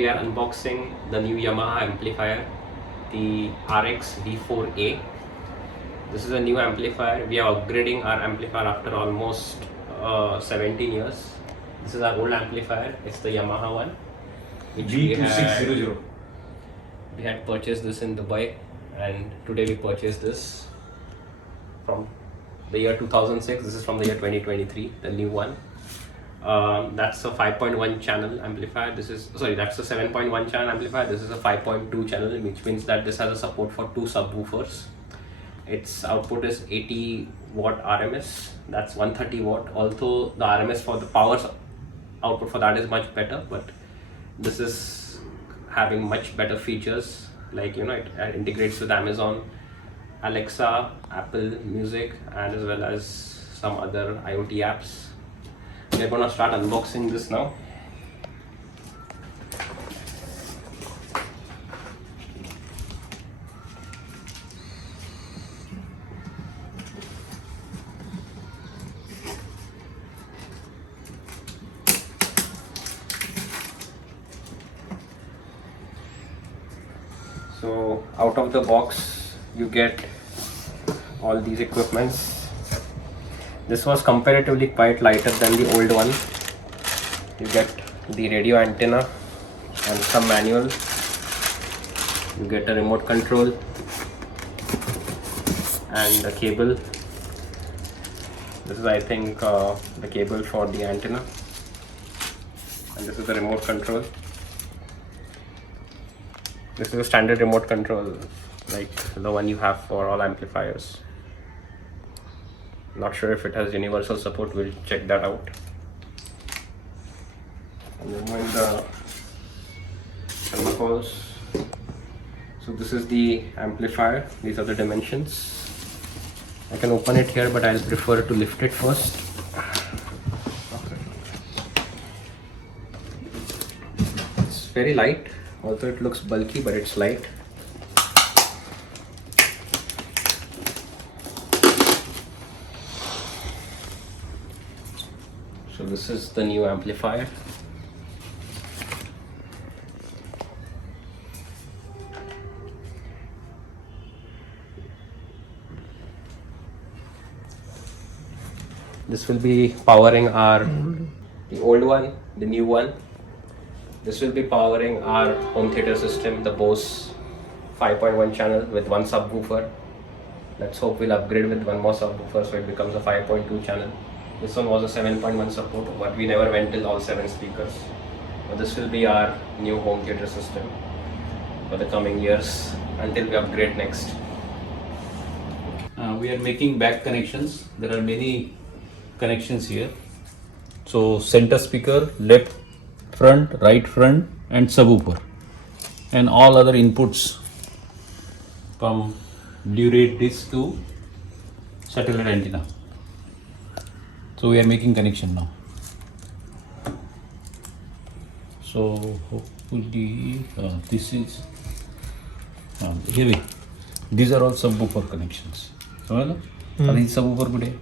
we are unboxing the new Yamaha amplifier, the RX-V4A. This is a new amplifier. We are upgrading our amplifier after almost 17 years. This is our old amplifier. It's the Yamaha one, which V2600. we had purchased this in Dubai, and today we purchased this from the year 2006. This is from the year 2023, the new one. That's a 5.1 channel amplifier. That's a 7.1 channel amplifier. This is a 5.2 channel, which means that this has a support for 2 subwoofers. Its output is 80 watt RMS. That's 130 watt. Although the RMS for the power output for that is much better, but this is having much better features, like it integrates with Amazon Alexa, Apple Music, and as well as some other IoT apps. We're gonna start unboxing this now. So out of the box you get all these equipments. This was comparatively quite lighter than the old one. You get the radio antenna and some manual. You get a remote control and a cable. This is, I think, the cable for the antenna, and this is the remote control. This is a standard remote control, like the one you have for all amplifiers. Not sure if it has universal support. We'll check that out. And then when the thermocols. So this is the amplifier. These are the dimensions. I can open it here, but I'll prefer to lift it first. It's very light, although it looks bulky, but it's light. So this is the new amplifier. This will be powering the old one, the new one. This will be powering our home theater system, the Bose 5.1 channel with 1 subwoofer. Let's hope we'll upgrade with 1 more subwoofer so it becomes a 5.2 channel. This one was a 7.1 support, but we never went till all 7 speakers. But this will be our new home theater system for the coming years until we upgrade next. We are making back connections. There are many connections here. So center speaker, left front, right front, and subwoofer, and all other inputs from Blu-ray disc to satellite antenna. So we are making connection now. So hopefully this is here. These are all subwoofer connections. So, subwoofer good.